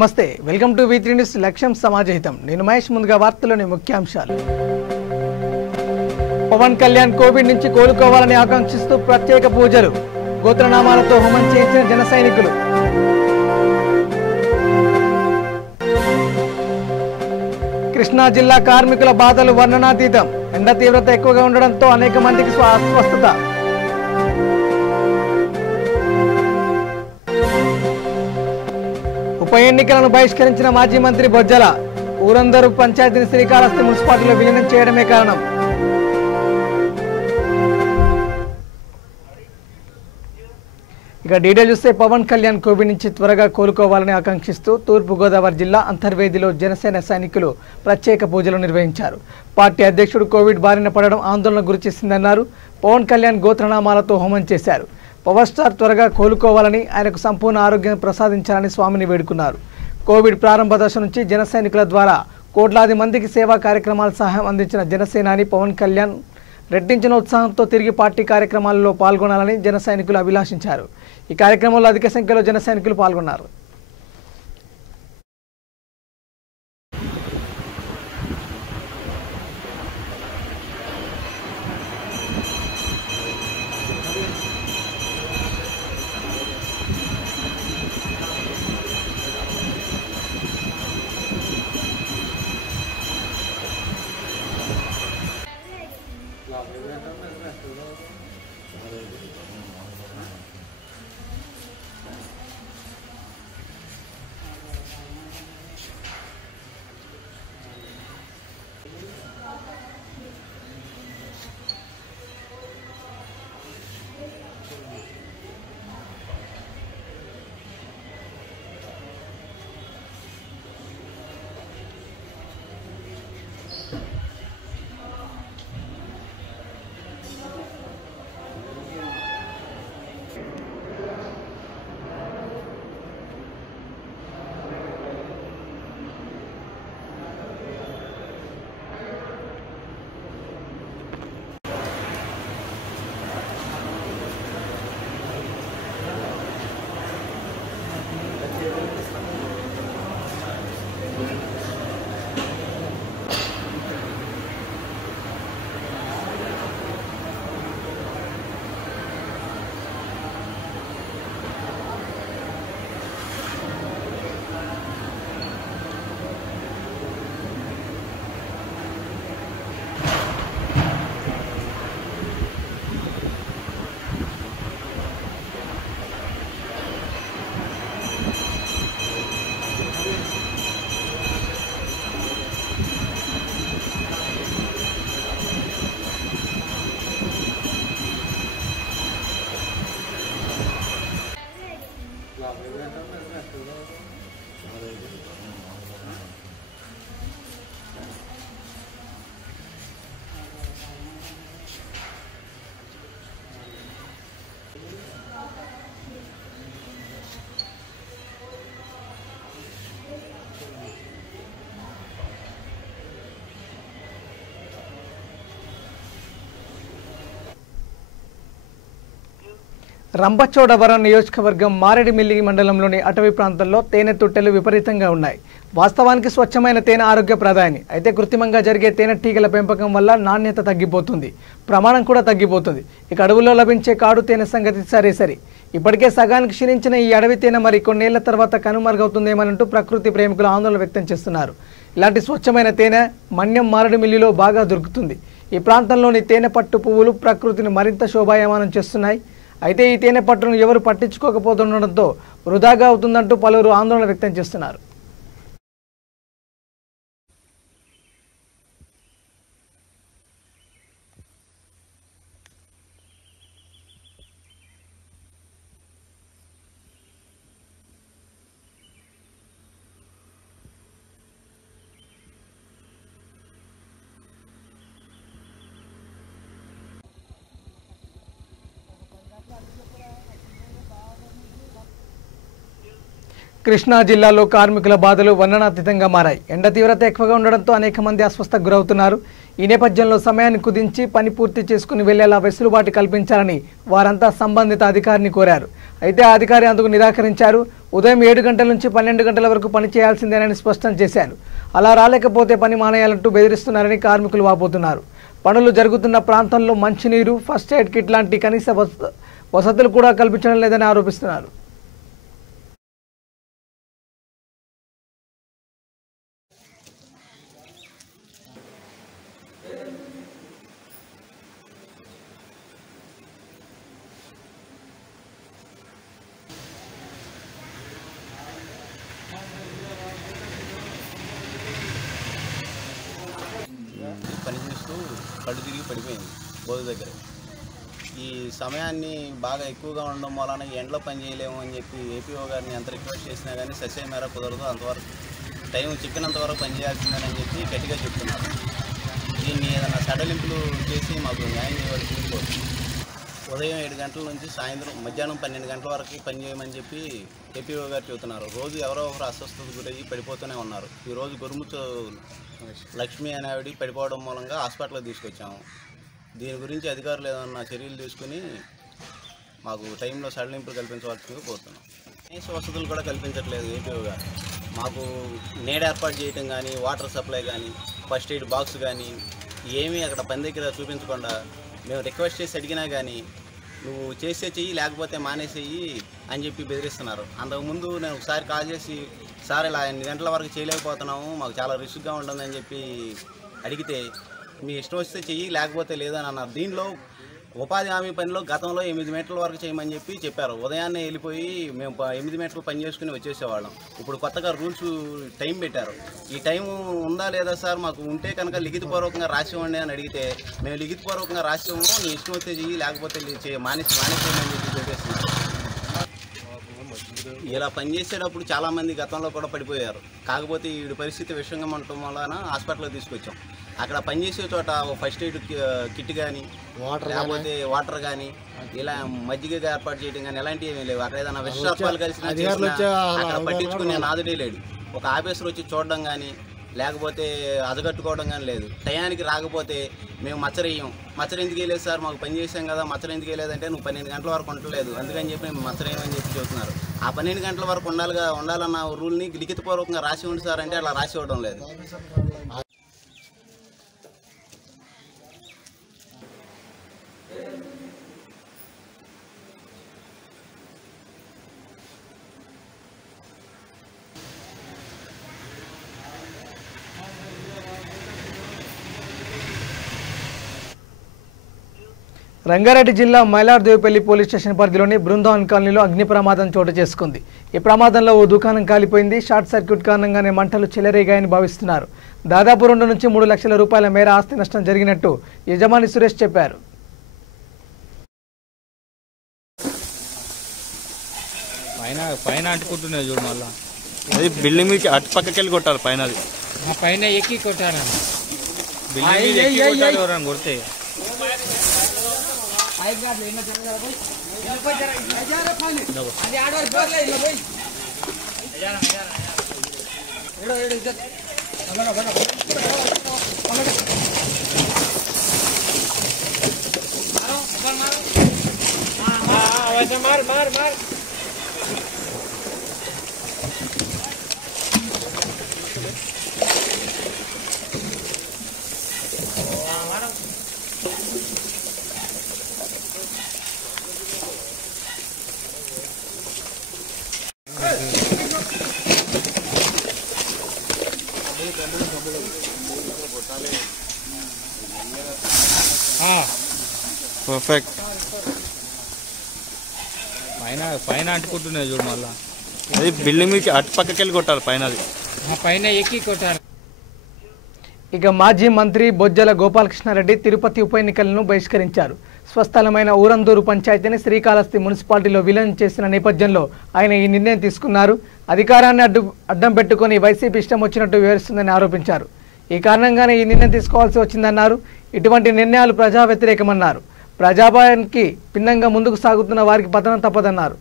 నమస్తే welcome to V3 news లక్ష్యం సమాజహితం నేను మహేష్ ముందుగా వార్తల్లోని ముఖ్యాంశాలు పవన్ కళ్యాణ్ కోవిడ్ నుంచి కోలుకోవాలని ఆకాంక్షిస్తూ ప్రత్యేక పూజలు గోత్రనామాలతో హోమం చేయించిన జన సైనికులు కృష్ణా జిల్లా కార్మికుల బాధలు వర్ణనాతీతం ఎండ తీవ్రత ఎక్కువగా ఉండడంతో అనేక మందికి అస్వస్థత ఉప ఎన్నికలను బహిష్కరించిన మాజీ మంత్రి బొజ్జల ఊరందరూ పంచాయతీని శ్రీకాళహస్తి మున్సిపాలిటీలో విలీనం చేయడమే కారణం ఇక డీటెయిల్ చూస్తే పవన్ కళ్యాణ్ కోవిడ్ నుంచి త్వరగా కోలుకోవాలని ఆకాంక్షిస్తూ తూర్పుగోదావరి జిల్లా అంతర్వేదిలో జనసేన సైనికులు ప్రత్యేక పూజలు నిర్వహించారు. పార్టీ అధ్యక్షుడు కోవిడ్ బారిన పడడం ఆందోళన గురిచేసిందన్నారు. పవన్ కళ్యాణ్ గోత్రనామాలతో హోమం చేశారు. పవర్ స్టార్ త్వరగా కోలుకోవాలని ఆయనకు సంపూర్ణ ఆరోగ్యం ప్రసాదించాలని స్వామిని వేడుకున్నారు. కోవిడ్ ప్రారంభ దశ నుంచి జన సైనికుల ద్వారా కోట్లాది మందికి సేవా కార్యక్రమాల సహాయం అందించిన జనసేనాని పవన్ కళ్యాణ్ రెట్టించిన ఉత్సాహంతో తిరిగి పార్టీ కార్యక్రమాలలో పాల్గొనాలని జన సైనికులు అభిలాషించారు. ఈ కార్యక్రమంలో అధిక సంఖ్యలో జన సైనికులు పాల్గొన్నారు. రంపచోడవరం నియోజకవర్గం మారేడుమిల్లి మండలంలోని అటవీ ప్రాంతంలో తేనె తుట్టెలు విపరీతంగా ఉన్నాయి. వాస్తవానికి స్వచ్ఛమైన తేనె ఆరోగ్య ప్రధాని. అయితే కృత్రిమంగా జరిగే తేనెటీగల పెంపకం వల్ల నాణ్యత తగ్గిపోతుంది, ప్రమాణం కూడా తగ్గిపోతుంది. ఇక అడవుల్లో లభించే కాడు తేనె సంగతి సరే ఇప్పటికే సగానికి క్షీణించిన ఈ అడవి తేనె మరి కొన్నేళ్ల తర్వాత కనుమరుగవుతుందేమనంటూ ప్రకృతి ప్రేమికులు ఆందోళన వ్యక్తం చేస్తున్నారు. ఇలాంటి స్వచ్ఛమైన తేనె మన్యం మారేడుమిల్లిలో బాగా దొరుకుతుంది. ఈ ప్రాంతంలోని తేనె పట్టు పువ్వులు ప్రకృతిని మరింత శోభాయమానం చేస్తున్నాయి. అయితే ఈ తేనె పట్టును ఎవరు పట్టించుకోకపోతుండటంతో వృధాగా అవుతుందంటూ పలువురు ఆందోళన వ్యక్తం చేస్తున్నారు. కృష్ణా జిల్లాలో కార్మికుల బాధలు వర్ణనాతీతంగా మారాయి. ఎండ తీవ్రత ఎక్కువగా ఉండడంతో అనేక మంది అస్వస్థతకు గురవుతున్నారు. ఈ నేపథ్యంలో సమయాన్ని కుదించి పని పూర్తి చేసుకుని వెళ్లేలా వెసులుబాటు కల్పించాలని వారంతా సంబంధిత అధికారిని కోరారు. అయితే ఆ అధికారి అందుకు నిరాకరించారు. ఉదయం 7 గంటల నుంచి 12 గంటల వరకు పని చేయాల్సిందేనని స్పష్టం చేశారు. అలా రాలేకపోతే పని మానేయాలంటూ బెదిరిస్తున్నారని కార్మికులు వాపోతున్నారు. పనులు జరుగుతున్న ప్రాంతంలో మంచినీరు, ఫస్ట్ ఎయిడ్ కిట్ లాంటి కనీస వసతులు కూడా కల్పించడం లేదని ఆరోపిస్తున్నారు. పనిచేస్తూ కళ్ళు తిరిగి పడిపోయింది బోధ దగ్గర. ఈ సమయాన్ని బాగా ఎక్కువగా ఉండడం వలన ఎండలో పని చేయలేము అని చెప్పి ఏపీఓ గారిని ఎంత రిక్వెస్ట్ చేసినా కానీ సస్య మేర కుదరదు, అంతవరకు టైం చెప్పినంతవరకు పని చేయాల్సిందని చెప్పి గట్టిగా చెప్తున్నారు. దీన్ని ఏదైనా సడలింపులు చేసి మాకు న్యాయం చేయవలసింది కోరుతుంది. ఉదయం 7 గంటల నుంచి సాయంత్రం మధ్యాహ్నం 12 గంటల వరకు పని చేయమని చెప్పి ఏపీఓ గారు చెబుతున్నారు. రోజు ఎవరో ఒకరు అస్వస్థతకు గురయ్యి పడిపోతూనే ఉన్నారు. ఈరోజు గురుముతో లక్ష్మి అనే ఆవిడ పడిపోవడం మూలంగా హాస్పిటల్కి తీసుకొచ్చాము. దీని గురించి అధికారులు ఏదన్నా చర్యలు తీసుకుని మాకు టైంలో సడలింపులు కల్పించవలసిందిగా కోరుతున్నాం. కనీస వసతులు కూడా కల్పించట్లేదు ఏపీఓ గారు. మాకు నీడ ఏర్పాటు చేయటం కానీ, వాటర్ సప్లై కానీ, ఫస్ట్ ఎయిడ్ బాక్స్ కానీ ఏమీ అక్కడ పని దగ్గర చూపించకుండా మేము రిక్వెస్ట్ చేసి అడిగినా కానీ నువ్వు చేసే చెయ్యి లేకపోతే మానేసేయి అని చెప్పి బెదిరిస్తున్నారు. అంతకుముందు నేను ఒకసారి కాల్ చేసి సార్ ఇలా 8 గంటల వరకు చేయలేకపోతున్నాము, మాకు చాలా రిస్క్గా ఉంటుందని చెప్పి అడిగితే మీ ఇష్టం వస్తే చెయ్యి లేకపోతే లేదని అన్నారు. దీనిలో ఉపాధి హామీ పనిలో గతంలో 8 మీటర్ల వరకు చేయమని చెప్పి చెప్పారు. ఉదయాన్నే వెళ్ళిపోయి మేము 8 మీటర్లు పని చేసుకుని వచ్చేసేవాళ్ళం. ఇప్పుడు కొత్తగా రూల్స్ టైం పెట్టారు. ఈ టైం ఉందా లేదా సార్, మాకు ఉంటే కనుక లిఖితపూర్వకంగా రాసివ్వండి అని అడిగితే మేము లిఖితపూర్వకంగా రాసివ్వము, నీ ఇష్టం వస్తే చెయ్యి లేకపోతే మానేసేయమని చెప్పి చెప్పేస్తున్నారు. ఇలా పనిచేసేటప్పుడు చాలామంది గతంలో కూడా పడిపోయారు. కాకపోతే ఈ పరిస్థితి విషయంగా ఉండటం వలన హాస్పిటల్కి తీసుకొచ్చాం. అక్కడ పనిచేసే చోట ఫస్ట్ ఎయిడ్ కిట్ కానీ, లేకపోతే వాటర్ కానీ, ఇలా మజ్జిగగా ఏర్పాటు చేయడం కానీ ఇలాంటివి ఏమీ లేవు. అక్కడ ఏదైనా విషయాలు కలిసినా అక్కడ పట్టించుకునే నాదుడే లేడు. ఒక ఆఫీసర్ వచ్చి చూడడం కానీ లేకపోతే అజగట్టుకోవడం కానీ లేదు. టయానికి రాకపోతే మేము మచ్చరేయం. మచ్చరు ఎందుకు వేయలేదు సార్, మాకు పని చేసాం కదా, మచ్చరు ఎందుకు వేయలేదంటే నువ్వు 12 గంటల వరకు ఉండలేదు అందుకని చెప్పి మేము మచ్చరేయమని చెప్పి చెబుతున్నారు. ఆ 12 గంటల వరకు ఉండాలన్న రూల్ని లిఖితపూర్వకంగా రాసి ఉండి సార్ అంటే అలా రాసి ఇవ్వడం లేదు. రంగారెడ్డి జిల్లా మైలార్దేవిపల్లి పోలీస్ స్టేషన్ పరిధిలోని బృందావన్ కాలనీలో అగ్ని ప్రమాదం చోటు చేసుకుంది. ఈ ప్రమాదంలో ఓ దుకాణం కాలిపోయింది. షార్ట్ సర్క్యూట్ కారణంగానే మంటలు చెలరేగాయని భావిస్తున్నారు. దాదాపు 2 నుంచి 3 లక్షల రూపాయల మేర ఆస్తి నష్టం జరిగినట్టు యజమాని సురేష్ చెప్పారు. పైన అంటుకుంటున్నాయి చూడు, మళ్ళీ అది బిల్డింగ్ మీద అటు పక్కకి వెళ్ళి కొట్టాలి. పైన పైన ఎక్కి కొట్టాలి, బిల్డింగ్ మీద ఎక్కి కొట్టాలి. ఎవరైనా కొడితే మార్ మార్ మార్ పర్ఫెక్ట్. పైన అంటుకుంటున్నాయి చూడు, మళ్ళీ అది బిల్డింగ్ మీద అటు పక్కకి వెళ్ళి కొట్టాలి. పైన ఎక్కి కొట్టాలి. ఇక మాజీ మంత్రి బొజ్జల గోపాలకృష్ణారెడ్డి తిరుపతి ఉప ఎన్నికలను బహిష్కరించారు. స్వస్థలమైన ఊరందూరు పంచాయతీని శ్రీకాళహస్తి మున్సిపాలిటీలో విలీనం చేసిన నేపథ్యంలో ఆయన ఈ నిర్ణయం తీసుకున్నారు. అధికారాన్ని అడ్డం పెట్టుకుని వైసీపీ ఇష్టం వచ్చినట్టు వివరిస్తుందని ఆరోపించారు. ఈ కారణంగానే ఈ నిర్ణయం తీసుకోవాల్సి వచ్చిందన్నారు. ఇటువంటి నిర్ణయాలు ప్రజా వ్యతిరేకమన్నారు. ప్రజాభాయానికి భిన్నంగా ముందుకు సాగుతున్న వారికి పతనం తప్పదన్నారు.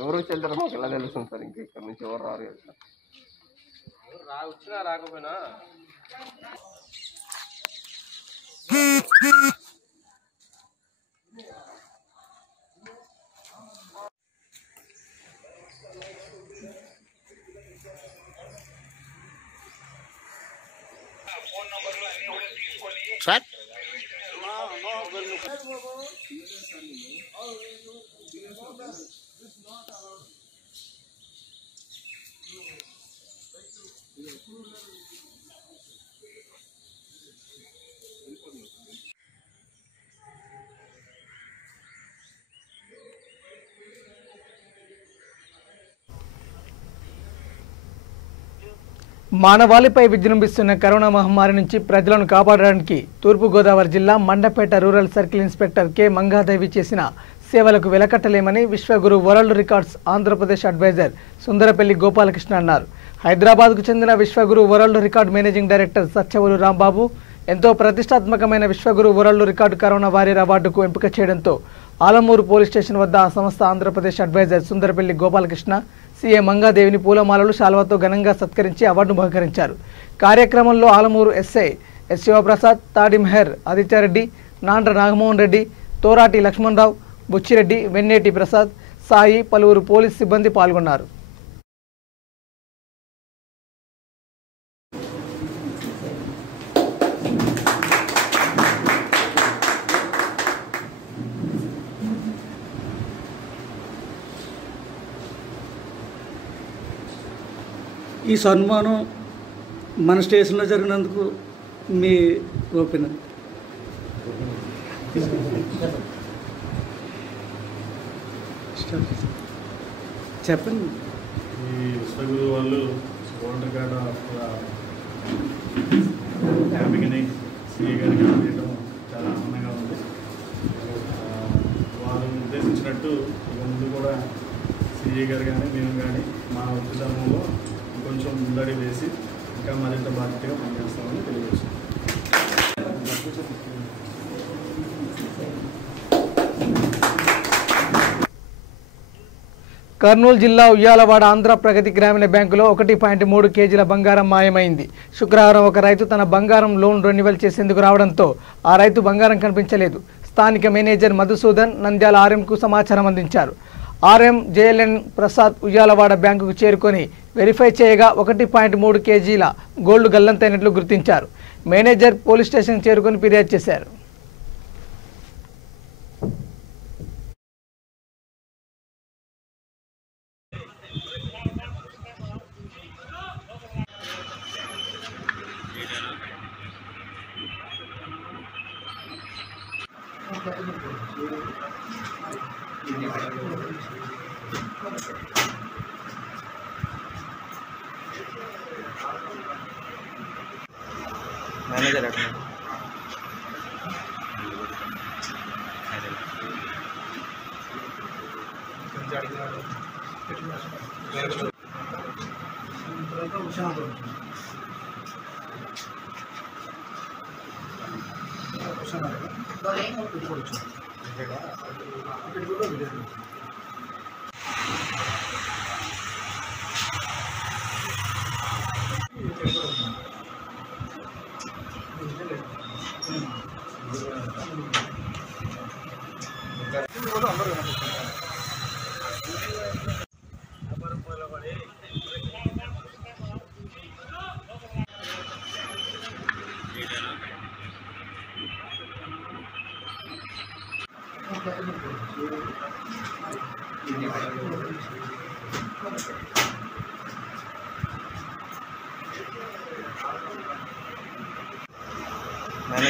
ఎవరు వెళ్తారో మాకు ఎలా తెలుస్తుంది సార్? ఇంకా ఇక్కడ నుంచి ఎవరు రారు కదా. వచ్చినా రాకపోయినా సార్ మానవాళిపై విజృంభిస్తున్న కరోనా మహమ్మారి నుంచి ప్రజలను కాపాడడానికి తూర్పుగోదావరి జిల్లా Mandapeta rural circle inspector K Mangadevi చేసిన సేవలకు వెలకట్టలేమని Vishwaguru world records Andhra Pradesh advisor Sundarapalli Gopalakrishna అన్నారు. హైదరాబాద్కు చెందిన Vishwaguru world record managing director సత్యవలు Rambabu ఎంతో ప్రతిష్టాత్మకమైన Vishwaguru world record corona warrior అవార్డుకు ఎంపిక చేయడంతో ఆలమూరు పోలీస్ స్టేషన్ వద్ద ఆ సంస్థ ఆంధ్రప్రదేశ్ అడ్వైజర్ సుందరపల్లి గోపాలకృష్ణ సీఎం మంగాదేవిని పూలమాలలు శాల్వాతో ఘనంగా సత్కరించి అవార్డును బహుకరించారు. కార్యక్రమంలో ఆలమూరు ఎస్ఐ ఎస్ శివప్రసాద్, తాడి మెహర్ ఆదిత్యారెడ్డి, నాండ్ర నాగమోహన్ రెడ్డి, తోరాటి లక్ష్మణరావు, బుచ్చిరెడ్డి, వెన్నేటి ప్రసాద్, సాయి, పలువురు పోలీస్ సిబ్బంది పాల్గొన్నారు. ఈ సన్మానం మన స్టేషన్లో జరిగినందుకు మీ ఒపీనియన్ చెప్పండి. ఈ విశ్వగురు వాళ్ళు వరల్డ్ రికార్డ్ ఆఫ్ హ్యాపీని సిఏ గారికి చేయడం చాలా ఆనందంగా ఉంది. వాళ్ళు ఉద్దేశించినట్టు ముందు కూడా సిఏ గారు కానీ మేము కానీ మా వృత్తి ధర్మంలో కొంచెం ముందడి వేసి ఇంకా మరింత బాధ్యతగా పనిచేస్తామని తెలియజేస్తున్నాం. కర్నూలు జిల్లా ఉయ్యాలవాడ ఆంధ్ర ప్రగతి గ్రామీణ బ్యాంకులో 1.3 కేజీల బంగారం మాయమైంది. శుక్రవారం ఒక రైతు తన బంగారం లోన్ రెన్యువల్ చేసేందుకు రావడంతో ఆ రైతు బంగారం కనిపించలేదు. స్థానిక మేనేజర్ మధుసూదన్ నంద్యాల ఆర్ఎంకు సమాచారం అందించారు. ఆర్ఎం జేఎల్ఎన్ ప్రసాద్ ఉయ్యాలవాడ బ్యాంకుకు చేరుకొని వెరిఫై చేయగా 1.3 కేజీల గోల్డ్ గల్లంతైనట్లు గుర్తించారు. మేనేజర్ పోలీస్ స్టేషన్ చేరుకొని ఫిర్యాదు చేశారు. మేనేజర్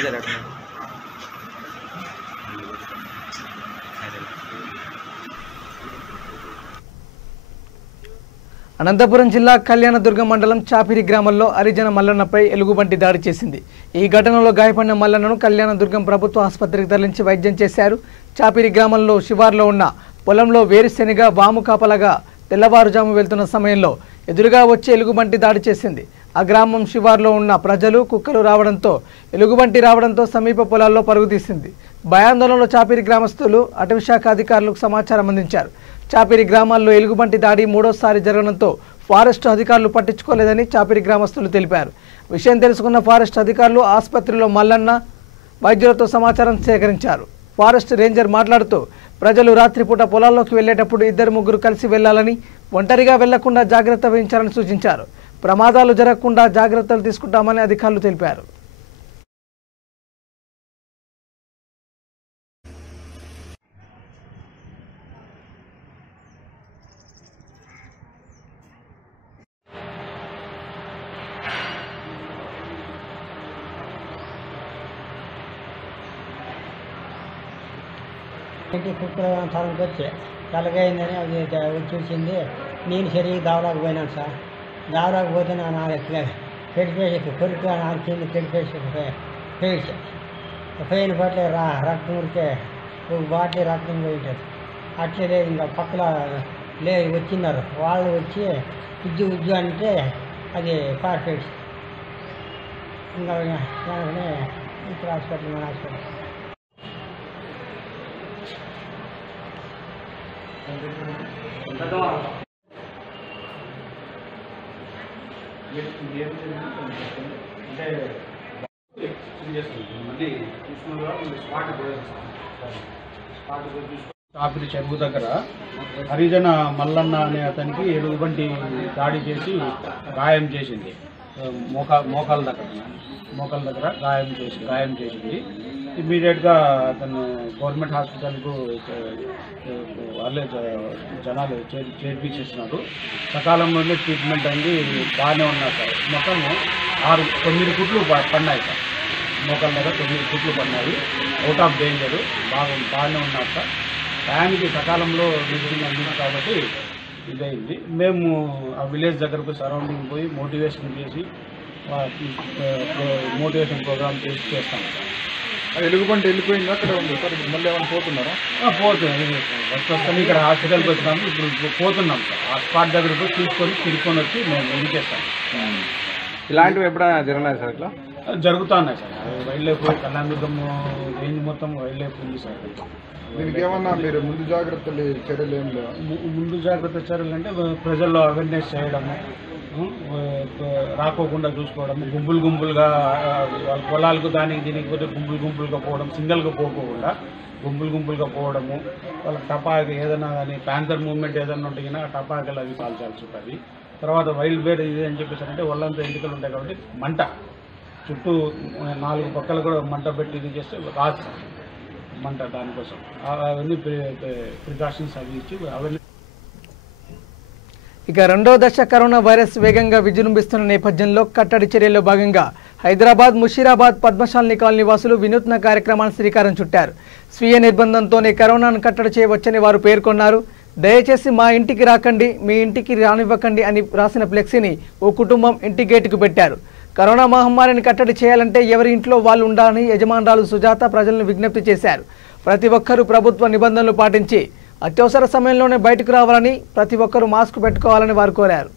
మేనేజర్ అక్కడ అనంతపురం జిల్లా కళ్యాణదుర్గం మండలం చాపిరి గ్రామంలో హరిజన మల్లన్నపై ఎలుగుబంటి దాడి చేసింది. ఈ ఘటనలో గాయపడిన మల్లన్నను కళ్యాణదుర్గం ప్రభుత్వ ఆసుపత్రికి తరలించి వైద్యం చేశారు. చాపిరి గ్రామంలో శివార్లో ఉన్న పొలంలో వేరుశెనగ వాము కాపలగా తెల్లవారుజాము వెళ్తున్న సమయంలో ఎదురుగా వచ్చి ఎలుగుబంటి దాడి చేసింది. ఆ గ్రామం శివార్లో ఉన్న ప్రజలు కుక్కలు రావడంతో సమీప పొలాల్లో పరుగు తీసింది. భయాందోళనలో చాపిరి గ్రామస్తులు అటవీశాఖ అధికారులకు సమాచారం అందించారు. చాపిరి గ్రామాల్లో ఎలుగుబంటి దాడి మూడోసారి జరగడంతో ఫారెస్ట్ అధికారులు పట్టించుకోలేదని చాపిరి గ్రామస్తులు తెలిపారు. విషయం తెలుసుకున్న ఫారెస్ట్ అధికారులు ఆసుపత్రిలో మల్లన్న వైద్యులతో సమాచారం సేకరించారు. ఫారెస్ట్ రేంజర్ మాట్లాడుతూ ప్రజలు రాత్రిపూట పొలాల్లోకి వెళ్లేటప్పుడు 2-3 కలిసి వెళ్లాలని, ఒంటరిగా వెళ్లకుండా జాగ్రత్త వహించాలని సూచించారు. ప్రమాదాలు జరగకుండా జాగ్రత్తలు తీసుకుంటామని అధికారులు తెలిపారు. కుక్కలు తనకు వచ్చి తలగైందని అది వచ్చేసింది. నేను సరిగ్గా దావరాకు పోయినాను సార్. దావరాకు పోతే నా పెడిపేసి కొరికి కింద పెడిపేసి పోయిన పట్ల రక్తం ఉడితే ఒక బాటిల్ రక్తం పోయింటారు. అట్లే లేదు, ఇంకా పక్కన లేదు వచ్చిన్నారు వాళ్ళు వచ్చి ఉజ్జు అంటే అది పారిపోయి ఇంకా ఇప్పుడు హాస్పిటల్ మన హాస్పిటల్ చాపిరి చెరువు దగ్గర హరిజన మల్లన్న అనే అతనికి ఎలుగుబంటి దాడి చేసి గాయం చేసింది. మోకాల దగ్గర గాయం చేసింది. ఇమ్మీడియట్గా అతను గవర్నమెంట్ హాస్పిటల్కు వాళ్ళే జనాలు చేర్పించేస్తున్నారు. సకాలంలోనే ట్రీట్మెంట్ అయింది, బాగానే ఉన్నారు సార్. మొత్తం 9 కుట్లు పడినాయి సార్. మోకాల దగ్గర 9 కుట్లు పడినాయి. అవుట్ ఆఫ్ డేంజర్, బాగానే ఉన్నారు సార్. టయానికి సకాలంలో మెడిసిన్ అందింది కాబట్టి ఇదైంది. మేము ఆ విలేజ్ దగ్గరకు సరౌండింగ్ పోయి మోటివేషన్ చేసి మోటివేషన్ ప్రోగ్రామ్ చేస్తాం సార్. ఎలుగుబంటి వెళ్ళిపోయిందా అక్కడ ఉంది సార్? మళ్ళీ ఏమైనా పోతున్నారా? పోతుంది. వస్తాం ఇక్కడ హాస్పిటల్కి వచ్చినాము. ఇప్పుడు పోతున్నాం సార్. ఆ స్పాట్ దగ్గరకు తిరుక్కొని వచ్చి మేము ఇంటికేస్తాం. ఇలాంటివి ఎప్పుడైనా జరిగినాయి సార్? ఇట్లా జరుగుతున్నాయి sir. Wild life Kalyanadurgam range మొత్తం వైల్డ్ లైఫ్ ఉంది సార్. దీనికి ఏమన్నా మీరు ముందు జాగ్రత్తలు చర్యలు ఏం లేవు? ముందు జాగ్రత్త చర్యలు అంటే ప్రజల్లో అవేర్నెస్ చేయడము, రాకోకుండా చూసుకోవడము, గుంపులుగా వాళ్ళ పొలాలకు దీనికి పోతే గుంపులుగా పోవడం, సింగిల్గా పోకోకుండా గుంపులుగా పోవడము, వాళ్ళకి టపాకి ఏదైనా కానీ ప్యాంథర్ మూవ్మెంట్ ఏదైనా ఉంటే కానీ ఆ టపాకలు అవి కాల్చాల్సి ఉంటుంది. తర్వాత వైల్డ్ బేర్ ఇది అని చెప్పేసారంటే ఒళ్ళంతా ఎంటికలు ఉంటాయి కాబట్టి మంట చుట్టూ 4 పక్కలు కూడా మంట పెట్టి ఇది చేస్తే రాదు మంట. దానికోసం అవన్నీ ప్రికాషన్స్ అవి ఇచ్చి అవన్నీ. ఇక రెండో దశ కరోనా వైరస్ వేగంగా విజృంభిస్తున్న నేపథ్యంలో కట్టడి చర్యల్లో భాగంగా హైదరాబాద్ ముషీరాబాద్ పద్మశాలిని కాలనీ వాసులు వినూత్న కార్యక్రమాన్ని శ్రీకారం చుట్టారు. స్వీయ నిర్బంధంతోనే కరోనాను కట్టడి చేయవచ్చని వారు పేర్కొన్నారు. దయచేసి మా ఇంటికి రాకండి, మీ ఇంటికి రానివ్వకండి అని రాసిన ఫ్లెక్సీని ఓ కుటుంబం ఇంటి గేటుకు పెట్టారు. కరోనా మహమ్మారిని కట్టడి చేయాలంటే ఎవరి ఇంట్లో వాళ్ళు ఉండాలని యజమానురాలు సుజాత ప్రజలను విజ్ఞప్తి చేశారు. ప్రతి ఒక్కరూ ప్రభుత్వ నిబంధనలు పాటించి అత్యవసర సమయంలోనే బయటకు రావాలని, ప్రతి ఒక్కరూ మాస్క్ పెట్టుకోవాలని వారు కోరారు.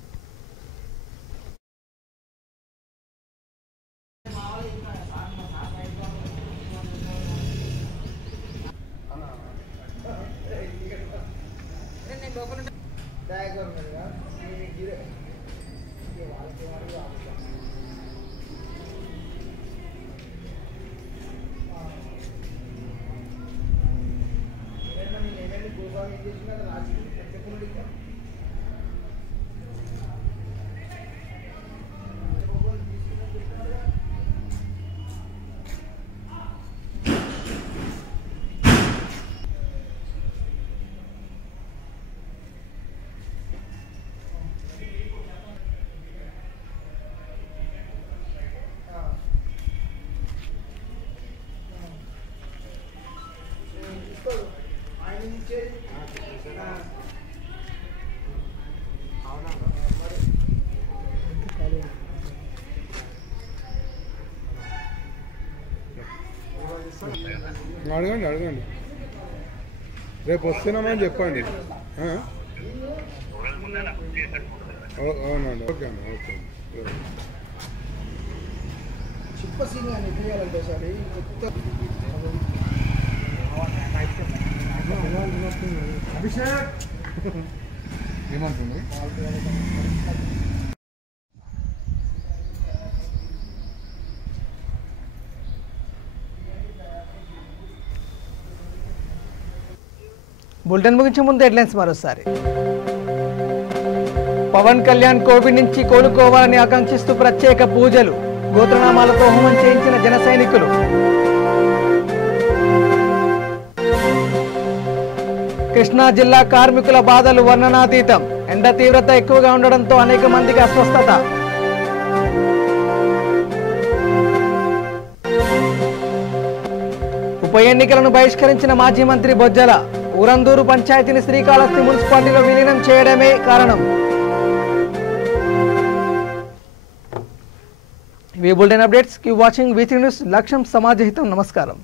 అడగండి అడగండి రేపు వస్తున్నామని చెప్పండి అవునండి ఓకే అన్న ఓకే చిప్పసీని తీయాలంటే సార్ అభిషేక్ ఏమంటుంది బులెటిన్ ముగించే ముందు హెడ్లైన్స్ మరోసారి. పవన్ కళ్యాణ్ కోవిడ్ నుంచి కోలుకోవాలని ఆకాంక్షిస్తూ ప్రత్యేక పూజలు, గోత్రనామాలతో హోమం చేయించిన జన సైనికులు. కృష్ణా జిల్లా కార్మికుల బాధలు వర్ణనాతీతం, ఎండ తీవ్రత ఎక్కువగా ఉండడంతో అనేక మందికి అస్వస్థత. ఉప ఎన్నికలను బహిష్కరించిన మాజీ మంత్రి బొజ్జల, ఊరందూరు పంచాయతీని శ్రీకాళహస్తి మున్సిపాలిటీలో విలీనం చేయడమే కారణం. ఇవి bulletin updates. Keep watching V3 news. లక్ష్యం సమాజహితం. నమస్కారం.